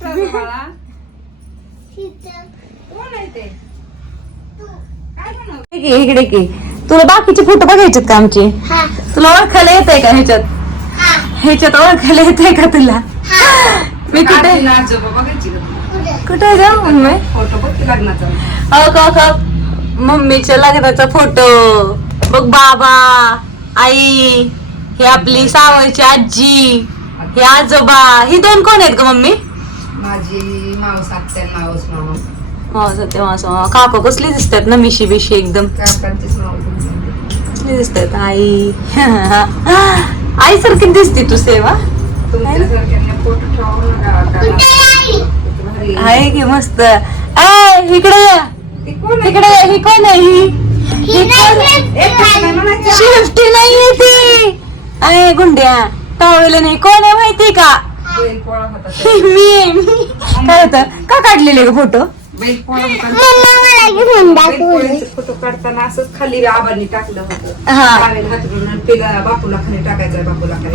कुठं आहे बाळा? कोण आहे ते? काय बनव इकडे इकडे की तुला बाकीचे फोटो बघायचेत का आमचे? तुला ओळखायला येत आहे का ह्याच्यात? ह्याच्यात ओळखायला येत आहे का तुला? मी कुठे? आजोबा बघायची? कुठे? जा मम्मी? फोटो बघ की लग्नाचा. अहो का का मम्मीच्या लग्नाचा फोटो. बघ बाबा आई ही आपली सावरची आजी हे आजोबा. ही दोन कोण आहेत का मम्मी? माझी मावस आत्या मावस मामा हो मासा काका कसली दिसतात ना मिशी बिशी एकदम मावस कसली दिसतात आई आई सारखी दिसती तू सेवा. आहे की मस्त ए इकडे ये. आहे? तिकडे ये. ही कोण आहे ही ही आहे. शिफ्टी नाहीये ती अरे गुंड्या टावेल नाही कोण आहे माहिती का. मी आहे मी. काय होतं? का काढलेले ग फोटो? बैल पोळा होता. बैल पोळ्याचे फोटो काढताना असंच खाली आबांनी टाकलं होतं. हा. टावेल हातरून आणि तिला बापूला खाली टाकायचं बापूला खाली.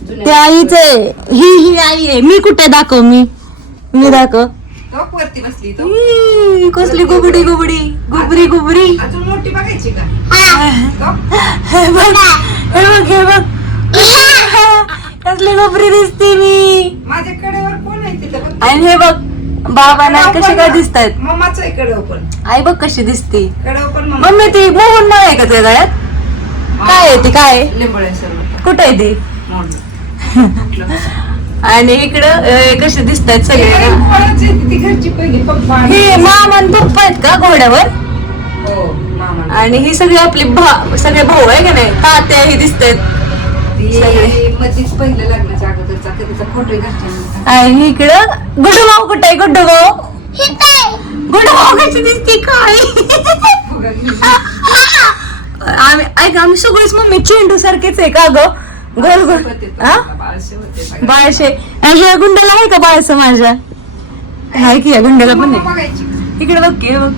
ते जुन्या आईच आहे ही ही आई आहे. मी कुठे दाखव मी? मी दाखव. तो वरती बसली तो कसली गुबडी गुबडी? गुबरी गुबरी अजून मोठी बघायची का? हे. बघ हे बघ हे बघ. कसली गुबरी दिसते मी? माझ्या कडेवर कोण आहे तिथं. आणि हे बघ बाबा नाही कशी काय दिसतायत? मम्माच आहे कडव पण. आई बघ कशी दिसते. कडव पण मम्मा मम्मी ती मोहन नाव आहे का तुझ्या गळ्यात? काय आहे ती काय आहे? लिंबळे सर्व. कुठे आहे ती? आणि इकडं अं, कसे दिसत आहेत सगळे आहे ती घरची पहिली पप्पा आणि- हे मामा. आणि पप्पा आहेत का घोड्यावर? हो मामा. आणि ही सगळी आपली भा सगळे भाऊ आहे का नाही? तात्या हे दिसत आहेत ती मधीच पहिलं लग्नाच्या अगोदरचा कधीचा फोटो घातला आणि इकडं गुड्डू भाऊ कुठे आहे गुड्डू भाऊ गुड्डू भाऊ कशी दिसते काय? आम्ही ऐक आम्ही सगळेच मम्मी चेंडू सारखेच आहे का ग? गोल गोल हा? बाळशे. आणि ह्या गुंड्याला आहे का बाळसं माझ्या? आहे की या गुंड्याला पण आहे? बघायची. इकडे बघ की, बघ.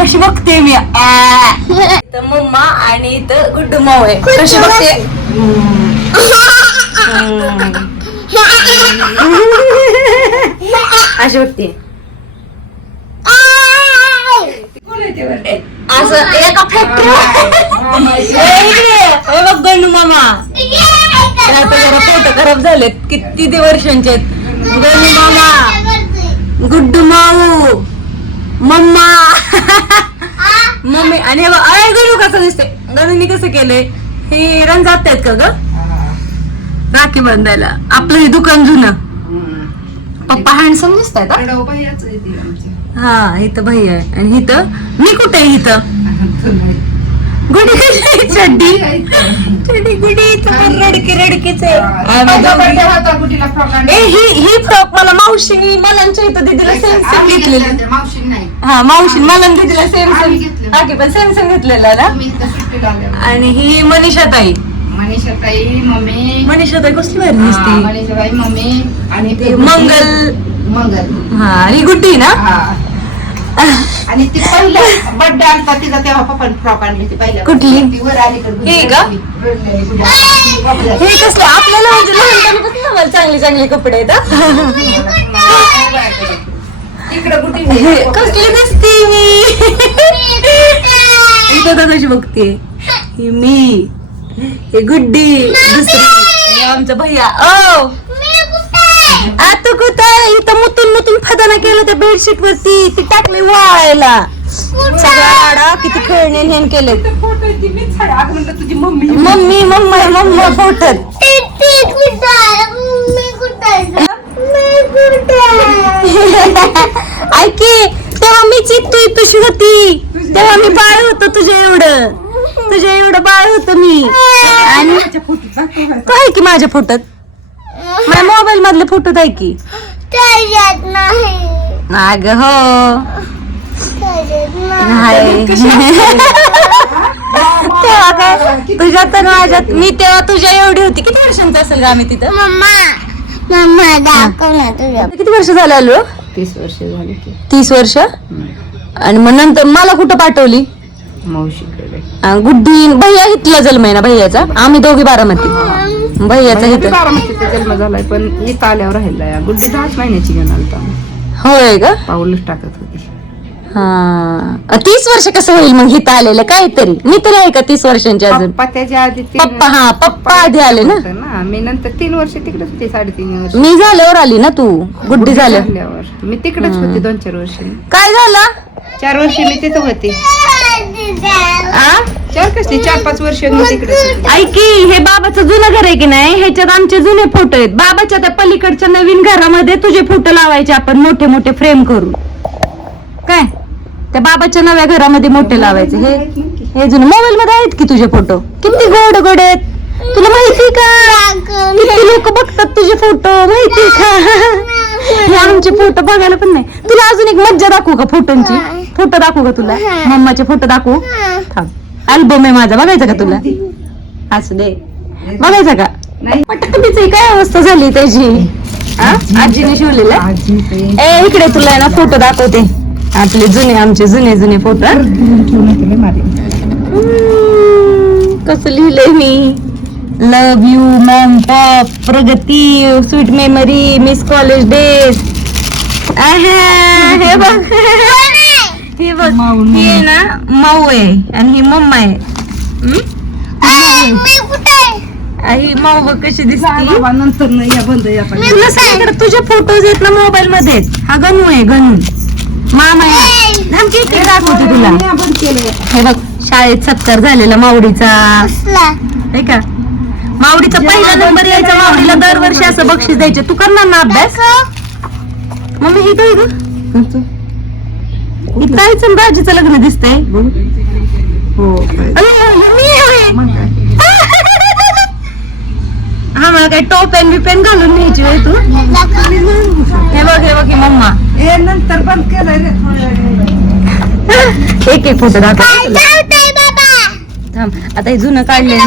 कशी बघते मी? आ. इथं मम्मा आणि इथं गुड्डू माऊ आहे. कशी बघते? अशी बघते? असं एका फॅक्टरी हे बघ गणू मामा. आता जरा फोटो खराब झालेत. किती ते वर्षांचे आहेत. गणू मामा. गुड्डू माऊ. मम्मा. मम्मी. आणि अरे गणू कसं दिसते गणूनी कसं केलंय? हे रंग जात आहेत का ग? राखी बांधायला. आपलं हे दुकान जुनं. पप्पा हँडसम दिसतायत हा? आहे ती आमची. हा इथं भैया आहे आणि इथं मी कुठे आहे इथं गुडी कशी चड्डी? चड्डी गुडी इथं रडकी रडकीच आहे. आम्ही दोघी- ए ही ही फ्रॉक मला मावशीनी मलांच्या इथं दीदीला सेम सेम घेतलेली मावशी नाही. हा मावशी मला दीदीला सेम आम्ही सेम घेतलेलं. हा की पण सेम सेम घेतलेला ना? मी इथं सुट्टीला आल्यावर. आणि ही मनीषा ताई मनीषा ताई मम्मी. मनीषा ताई कसली भारी हा, दिसते मनीषा ताई मम्मी आणि ते मंगल. मंगल. हा आणि गुड्डी ना? हा. आणि ती पहिल्या बर्थडे आलता तिचा तेव्हा पप्पा फ्रॉक आणली ती पहिल्या कुठली? ती वर ही का? हे कसलं आपल्याला म्हणजे लहानपणापासून आम्हाला चांगले चांगले कपडे आहेत हा. कुठे हे कसली दिसते मी इथं कशी बघते. ही मी. हे गुड्डी दुसरी. आमचा भैया. ओ! आता कुठं इथं मुतून मुतून फदाना केलं त्या बेडशीट वरती. ती टाकली वाळायला. सगळ्या गाडा किती खेळणे नेन केले. फोटो ती. मी झाड आग म्हणलं तुझी मम्मी मम्मी मम्मा मम्मा फोटत ऐकी तेव्हा मी चित्तू पिशवी होती. तेव्हा मी बाळ होत तुझ्या एवढं. तुझ्या एवढं बाळ होत मी. आणि तो आहे की माझ्या फोटोत? माझ्या मोबाईल मधले फोटो आहे की. अग हो. नाही. तेव्हा काय? तुझ्यात तर माझ्यात मी तेव्हा तुझ्या एवढी होती. किती वर्षांचं असेल का आम्ही तिथं? किती वर्ष झालं आलो? तीस वर्ष झाली की. तीस वर्ष? आणि मग नंतर मला कुठं पाठवली? मावशीकडे अं, गुड्डी भैया इथला जन्म आहे ना भैयाचा? आम्ही दोघी बारामती. भैयाचा इथं. बारामतीचा जन्म झालाय पण इथं आल्यावर राहिला या. गुड्डी दहाच महिन्याची घेऊन आलता होय का? पाऊलच टाकत होती. हा. तीस वर्ष कसं होईल मग इथं आलेलं? काहीतरी. मी तरी आहे का तीस वर्षांची अजून? पप्पा त्याच्या आधी पप्पा हा पप्पा आधी आले ना? होतं ना. मी नंतर तीन वर्ष तिकडेच होते साडेतीन वर्ष. मी झाल्यावर आली ना तू? गुड्डी झाल्या. झाल्यावर. मी तिकडेच होते दोन चार वर्ष. काय झालं? चार वर्ष मी तिथं होते. आ? चार कसली चार पाच वर्ष मी तिकडेच होते. ऐकी हे बाबाचं जुनं घर आहे की नाही? ह्याच्यात आमचे जुने फोटो आहेत. बाबाच्या त्या पलीकडच्या नवीन घरामध्ये तुझे फोटो लावायचे आपण मोठे मोठे फ्रेम करू त्या बाबाच्या नव्या घरामध्ये मोठे लावायचे. हे हे जुने मोबाईल मध्ये आहेत की तुझे फोटो? किती गोड गोड आहेत. तुला माहिती का? किती लोक बघतात तुझे फोटो माहिती का? हे आमचे फोटो बघायला पण नाही. तुला अजून एक मज्जा दाखवू का फोटोंची? फोटो दाखवू का तुला? मम्माचे फोटो दाखवू? थांब. अल्बम आहे माझा. बघायचा का तुला? असू दे. बघायचा का? पटकबीची काय अवस्था झाली त्याची? आजीने शिवलेलं ए इकडे तुला ना फोटो दाखवते. आपले जुने आमचे जुने जुने फोटो. कसं लिहिलंय मी? Love you mom pop Pragati sweet memory miss college days हे बघ. हे बघ ही ना माऊ आहे आणि ही मम्मा आहे? आई माऊ बघ कशी दिसते. नंतर तुझे फोटोज आहेत ना मोबाईल मध्ये हा गणू आहे गणू. मामा दाखवते तुला. मी बंद केलंय. हे बघ शाळेत सत्कार झालेला मावडीचा आहे का? मावडीचा पहिला नंबर यायचा मावडीला दरवर्षी असं बक्षीस द्यायचे. तू करणार ना अभ्यास? मम्मी हे काय ग. कोणतं? इथं आईचं आणि बाजीचं लग्न दिसतंय. हो काय. अरे, मी आहे. मग काय? हा मला काय टॉप पेन बी पेन घालून न्यायची होय तू? हे बघ हे बघ हे मम्मा. ए नंतर बंद केलंय रे. थोड्या वेळाने. एक एक फोटो दाखव. थांब आता हे जुनं काढलंय ना.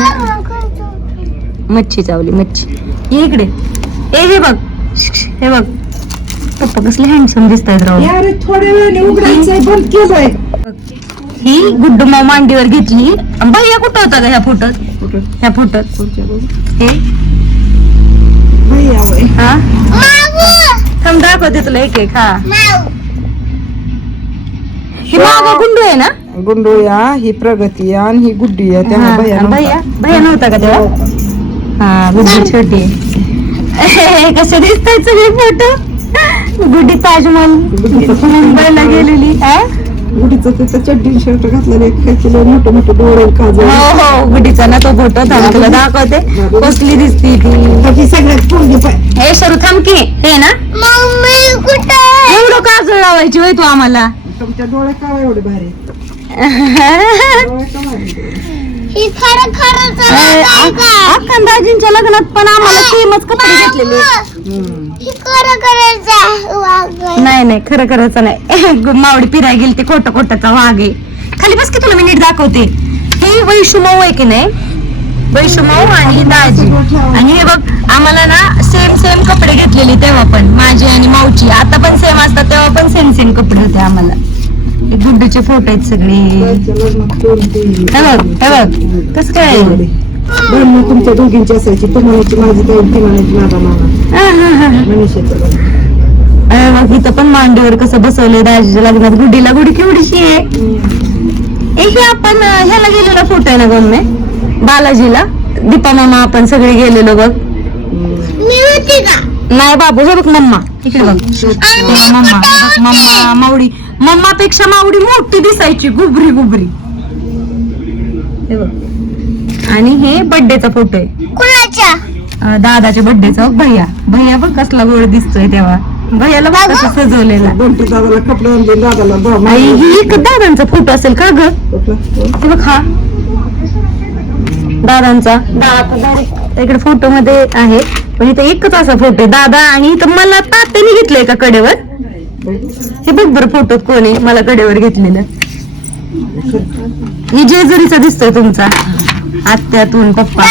मच्छी चावली मच्छी. ये इकडे. ए हे बघ. हे बघ. पप्पा कसले हँडसम दिसत आहेत राव. या रे थोड्या वेळाने उघडायचंय बंद केलंय. ही गुड्डू मांडीवर घेतली. अन भैया कुठं होता का ह्या फोटोत? ह्या फोटोत. हे. हा थांब दाखवते तुला एक एक हा ही मागं गुंडू आहे ना गुंडोया ही प्रगती आणि ही गुड्डी आहे हा, त्यामुळे भैया आणि भैया नव्हता. भैया नव्हता का तेव्हा हा गुड्डी छोटी आहे. कसे दिसतात सगळे फोटो गुड्डी ताजमहल मुंबईला गेलेली हा? गुडीचं चड्डी शर्ट घातलेलं एक काय केलं? मोठे मोठे डोळे काजळ. हो हो गुड्डीचा ना तो फोटो थांब तुला दाखवते. कसली दिसती ती? सगळ्यात पोरगी पाय हे सरू थांब की. हे ना? एवढं काजळ लावायची होय तू आम्हाला. तुमच्या डोळे का एवढे भारी. डोळे का? भारी दाजींच्या लग्नात पण आम्हाला सेमच कपडे घेतलेले. नाही नाही खरं खरंच नाही. मावडी फिराय गेली ते खोटं खोटाचा वाघ आहे. खाली बस की तुला मी नीट दाखवते. ही वैशुमाऊ आहे की नाही? वैशुमाऊ आणि दाजी. आणि हे बघ आम्हाला ना सेम सेम कपडे घेतलेले तेव्हा पण माझी आणि माऊची. आता पण सेम असतात तेव्हा पण सेम सेम कपडे होते आम्हाला. गुड्डूचे फोटो आहेत सगळे. हे बघ हे बघ कसं काय? तुमच्या दोघींची असायची तुम्हालाची माझी काही ती म्हणायची माझा मामा मनीषाचं. बघ इथं पण मांडीवर कसं बसवलंय दाजीच्या लग्नात. गुड्डीला गुडी केवढीशी आहे? हे आपण ह्याला गेलेलो फोटो आहे ना गम्मे बालाजीला. दीपा मामा आपण सगळे गेलेलो बघ. नाही बाबू हे बघ मम्मा. इकडे बघ. मम्मा मम्मा मावडी. मम्मापेक्षा मावडी मोठी दिसायची गुबरी गुबरी. हे बघ. आणि हे बर्थडेचा फोटो आहे. दादाच्या बर्थडेचा भैया. भैया बघ कसला गोड दिसतोय तेव्हा. भैयाला बघ कसं सजवलेला बंटी दादाला कपडे आणले दादाला भाव आई ही एक दादांचा फोटो असेल का ग? कुठला? ते बघ हा. दादांचा. दादा इकडे फोटो मध्ये आहे. पण इथे एकच असा फोटो आहे दादा आणि इथं मला तात्याने घेतलंय का कडेवर? हे बघ बरं फोटोत कोण आहे मला कडेवर घेतलेलं. ही जेजुरीचा दिसतोय तुमचा. आत्यातून पप्पा.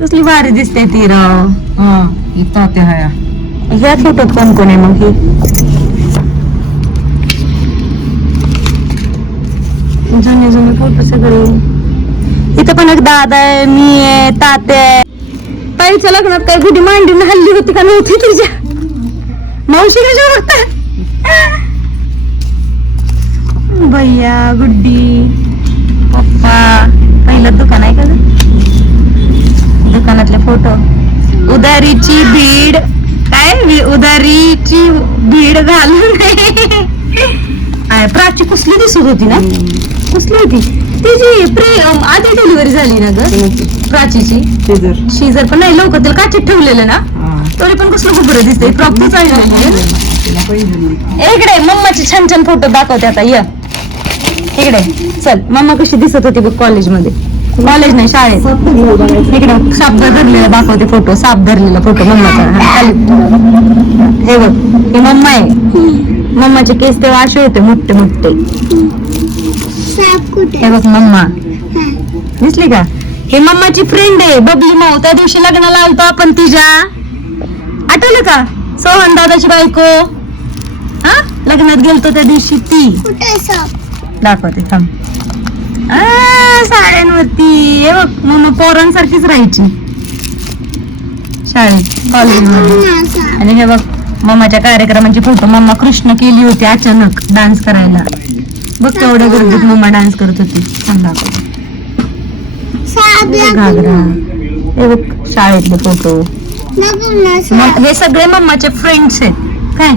कसली भारी दिसते ती राव. हा इथं ते हाया. ह्या फोटोत कोण कोण आहे मग ही? जुने जुने फोटो सगळे इथं पण एक दादा आहे मी आहे ताते आहे. ताईच्या लग्नात काय गुढी मांडीनं हल्ली होती का नव्हती तुझ्या? मावशी कशा बघता? भैया गुड्डी पप्पा पहिलं दुकान आहे का ग? दुकानातले फोटो. उदारीची भीड उदारीची भीड घालून प्राची कुसली दिसत होती ना? कुसली होती. तिची प्रे अं, आधी डिलिव्हरी झाली ना ग? प्राचीची. शेजर शिजर पण नाही लवकर तिला काचेत ठेवलेलं ना? तरी पण कसलं खूप दिसते फ्रॉक तर चाललेलं इकडे मम्माचे छान छान फोटो दाखवते आता ये. इकडे. चल मम्मा कशी दिसत होती बघ कॉलेजमध्ये कॉलेज नाही शाळेत. इकडे साप धरलेला दाखवते फोटो साप धरलेला फोटो मम्माचा. हा. हे बघ ही मम्मा आहे. मम्माचे केस तेव्हा असे होते मोठे मोठे. हे बघ मम्मा. दिसली का? हे मम्माची फ्रेंड आहे बबली माऊ. त्या दिवशी लग्नाला आलतो आपण तिच्या. आठवलं का? सोहन दादाची बायको. हा? लग्नात गेलतो त्या दिवशी ती. दाखवते थांब. साड्यांवरती हे बघ म्हणून पोरांसारखीच राहायची. शाळेत कॉलेजमध्ये. आणि हे बघ मम्माच्या कार्यक्रमाची फोटो. मम्मा कृष्ण केली होती अचानक डान्स करायला. बघ केवढ्या गर्दीत मम्मा डान्स करत होती. छान घागरा. हे बघ शाळेतले फोटो. हे सगळे मम्माचे फ्रेंड्स आहेत. काय?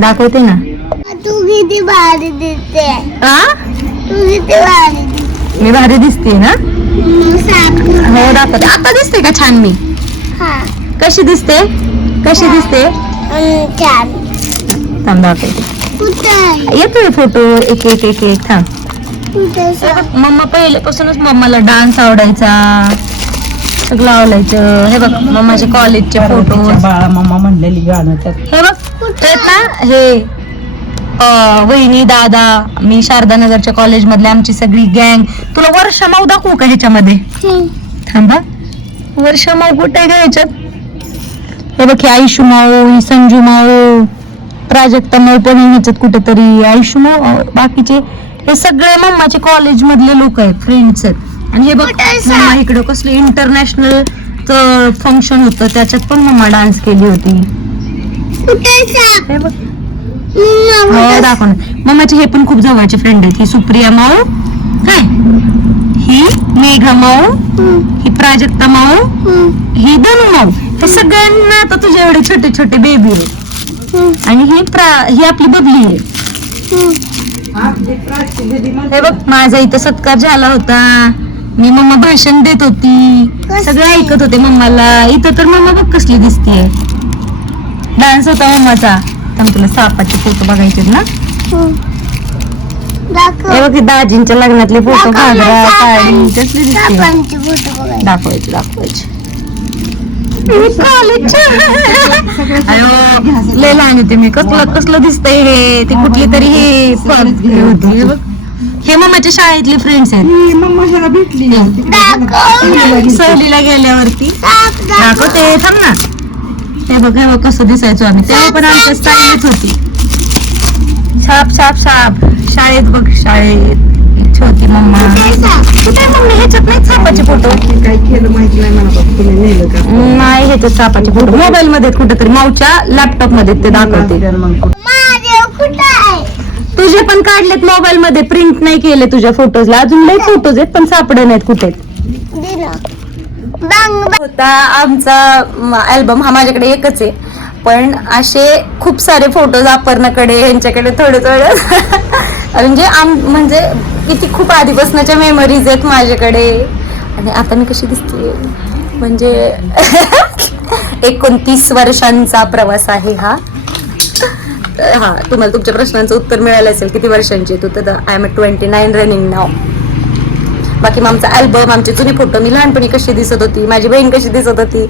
दाखवते ना. तू किती भारी दिसते. मी भारी दिसते ना? हो दाखवते. आता दिसते का छान मी? हा कशी दिसते? कशी दिसते? थांब दाखवते. येतोय फोटो. एक एक एक एक थांब. मम्मा पहिल्यापासूनच मम्माला डान्स आवडायचा. सगळं आवडायचं. हे बघ मम्माचे कॉलेजचे फोटो बाळा मम्मा म्हणलेली गाणं हे बघ ना हे वहिनी दादा मी शारदा नगरच्या कॉलेज मधले आमची सगळी गँग. तुला वर्षा माऊ दाखवू का ह्याच्यामध्ये? थांबा. वर्षा माऊ कुठे ग ह्याच्यात? हे बघ ही आयुषू माऊ ही संजू माऊ प्राजक्ता माऊ पण ह्याच्यात कुठेतरी. आयुषू माऊ बाकीचे हे सगळे मम्माचे कॉलेज मधले लोक आहेत फ्रेंड्स आहेत. आणि हे बघ? मम्मा इकडे कसले इंटरनॅशनल फंक्शन होतं त्याच्यात पण मम्मा डान्स केली होती. हे बघ. हो ना. मम्माचे हे पण खूप जवळचे फ्रेंड आहेत ही सुप्रिया माऊ. काय? ही मेघा माऊ. ही प्राजक्ता माऊ. ही धनु माऊ. हे सगळ्यांना आता तुझे एवढे छोटे छोटे बेबी आहे आणि ही प्रा ही आपली बबली आहे. हे बघ माझा इथं सत्कार झाला होता. मी मम्मा भाषण देत होती. सगळे ऐकत होते मम्माला. इथं तर मम्मा बघ कसली दिसतीये. डान्स होता मम्माचा. थांब तुला सापाचे फोटो बघायचे ना? दाखव. हे बघ हे दाजींच्या लग्नातले फोटो घागरा साडी दिसते बघायचे. दाखवायचे दाखवायचे. अयो लय लहान होते मी. कसलं कसलं दिसतंय हे? ती कुठली तरी हे हे होती. हे बघ. हे मम्माच्या शाळेतले फ्रेंड्स आहेत. ही भेटली. सहलीला गेल्यावरती. दाखवते थांब ना. हे बघ बघ कसं दिसायचो आम्ही. तेव्हा पण आमच्या स्टाईलच होती. साप साप साप. शाळेत बघ शाळेत. छोटी मम्मा. कुठे साप? कुठे मम्मी? ह्याच्यात नाही सापाचे फोटो काय केलं माहिती नाही मला बाबा, तुम्ही नेलं का? नाही ह्याच्यात सापाचे फोटो मोबाईल मध्ये कुठेतरी माऊच्या लॅपटॉपमध्ये ते दाखवते. महादेव कुठे? आहे? तुझे पण काढलेत मोबाईल मध्ये. प्रिंट नाही केले तुझ्या फोटोजला अजून लई फोटोज आहेत पण सापडे नाहीत कुठे. होता. आमचा अल्बम हा माझ्याकडे एकच आहे. पण असे खूप सारे फोटोज अपर्णाकडे यांच्याकडे थोडे थोडे. म्हणजे आम म्हणजे किती खूप आधीपासूनच्या मेमरीज आहेत माझ्याकडे. आणि आता मी कशी दिसते? म्हणजे एकोणतीस वर्षांचा प्रवास आहे हा. हा तुम्हाला तुमच्या प्रश्नांचं उत्तर मिळालं असेल. किती वर्षांची तू तर I am twenty nine running नाव बाकी मग आमचा अल्बम आमचे जुने फोटो मी लहानपणी कशी दिसत होती माझी बहीण कशी दिसत होती.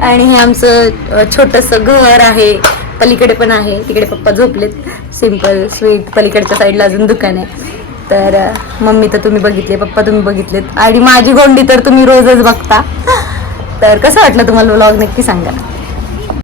आणि हे आमचं छोटंसं घर आहे. पलीकडे पण आहे. तिकडे पप्पा झोपलेत. सिंपल स्वीट पलीकडच्या साईडला अजून दुकान आहे. तर मम्मी तर तुम्ही बघितले पप्पा तुम्ही बघितलेत. आणि माझी गोंडी तर तुम्ही रोजच बघता. तर कसं वाटलं तुम्हाला व्लॉग नक्की सांगा